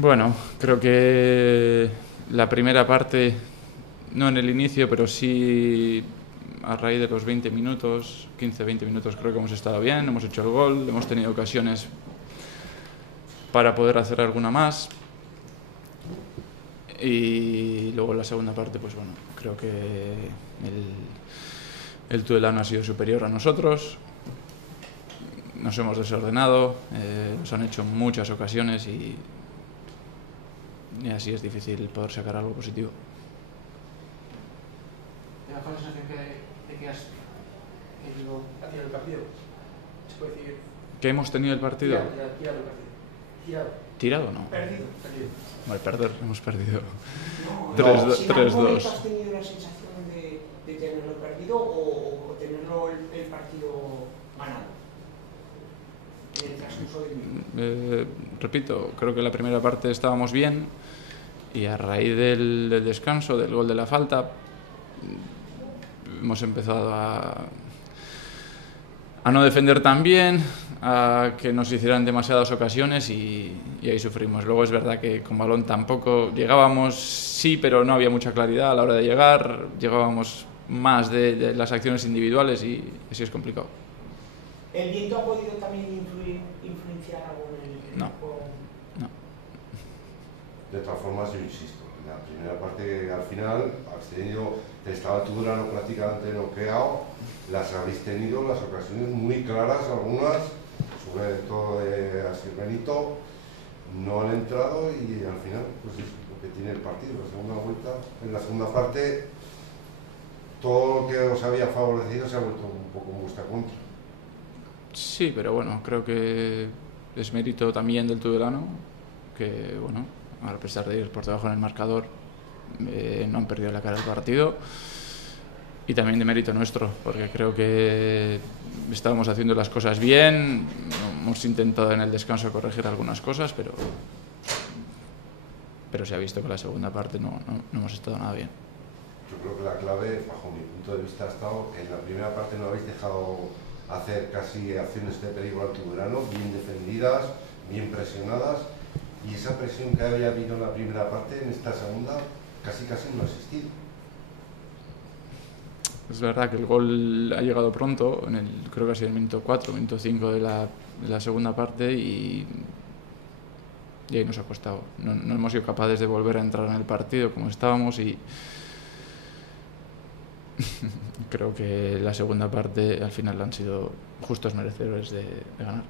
Bueno, creo que la primera parte, no en el inicio, pero sí a raíz de los 20 minutos, 15-20 minutos, creo que hemos estado bien, hemos hecho el gol, hemos tenido ocasiones para poder hacer alguna más. Y luego en la segunda parte, pues bueno, creo que el Tudelano ha sido superior a nosotros. Nos hemos desordenado, nos han hecho muchas ocasiones y así es difícil poder sacar algo positivo. ¿Te da la sensación de que has tenido el partido? ¿Se puede decir? ¿Que hemos tenido el partido? Tirado el partido. ¿Tirado? No. Perdido. Vale, perder, hemos perdido. No, 3-2. ¿Si en algún momento has tenido la sensación de tenerlo perdido o tenerlo el partido ganado? En el transcurso del minuto. Repito, creo que la primera parte estábamos bien y a raíz del descanso, del gol de la falta, hemos empezado a no defender tan bien, a que nos hicieran demasiadas ocasiones y ahí sufrimos. Luego es verdad que con balón tampoco llegábamos, sí, pero no había mucha claridad a la hora de llegar, llegábamos más de las acciones individuales y así es complicado. ¿El viento ha podido también influenciar algo en el juego? No. De todas formas, yo insisto, en la primera parte, al final, has tenido, estaba tu Tudelano prácticamente noqueado, las habéis tenido, las ocasiones muy claras, algunas, sobre todo de Asier Benito, no han entrado y al final, pues es lo que tiene el partido, la segunda vuelta, en la segunda parte, todo lo que os había favorecido se ha vuelto un poco en vuestra contra. Sí, pero bueno, creo que es mérito también del Tudelano, que bueno, a pesar de ir por debajo en el marcador, no han perdido la cara del partido. Y también de mérito nuestro, porque creo que estábamos haciendo las cosas bien, hemos intentado en el descanso corregir algunas cosas, pero se ha visto que la segunda parte no hemos estado nada bien. Yo creo que la clave, bajo mi punto de vista, ha estado que en la primera parte no habéis dejado hacer casi acciones de peligro al Tudelano, bien defendidas, bien presionadas, y esa presión que había habido en la primera parte, en esta segunda, casi no ha existido. Es verdad que el gol ha llegado pronto, creo que ha sido el minuto 4, minuto 5 de la segunda parte y ahí nos ha costado. No hemos sido capaces de volver a entrar en el partido como estábamos y creo que la segunda parte al final han sido justos merecedores de ganar.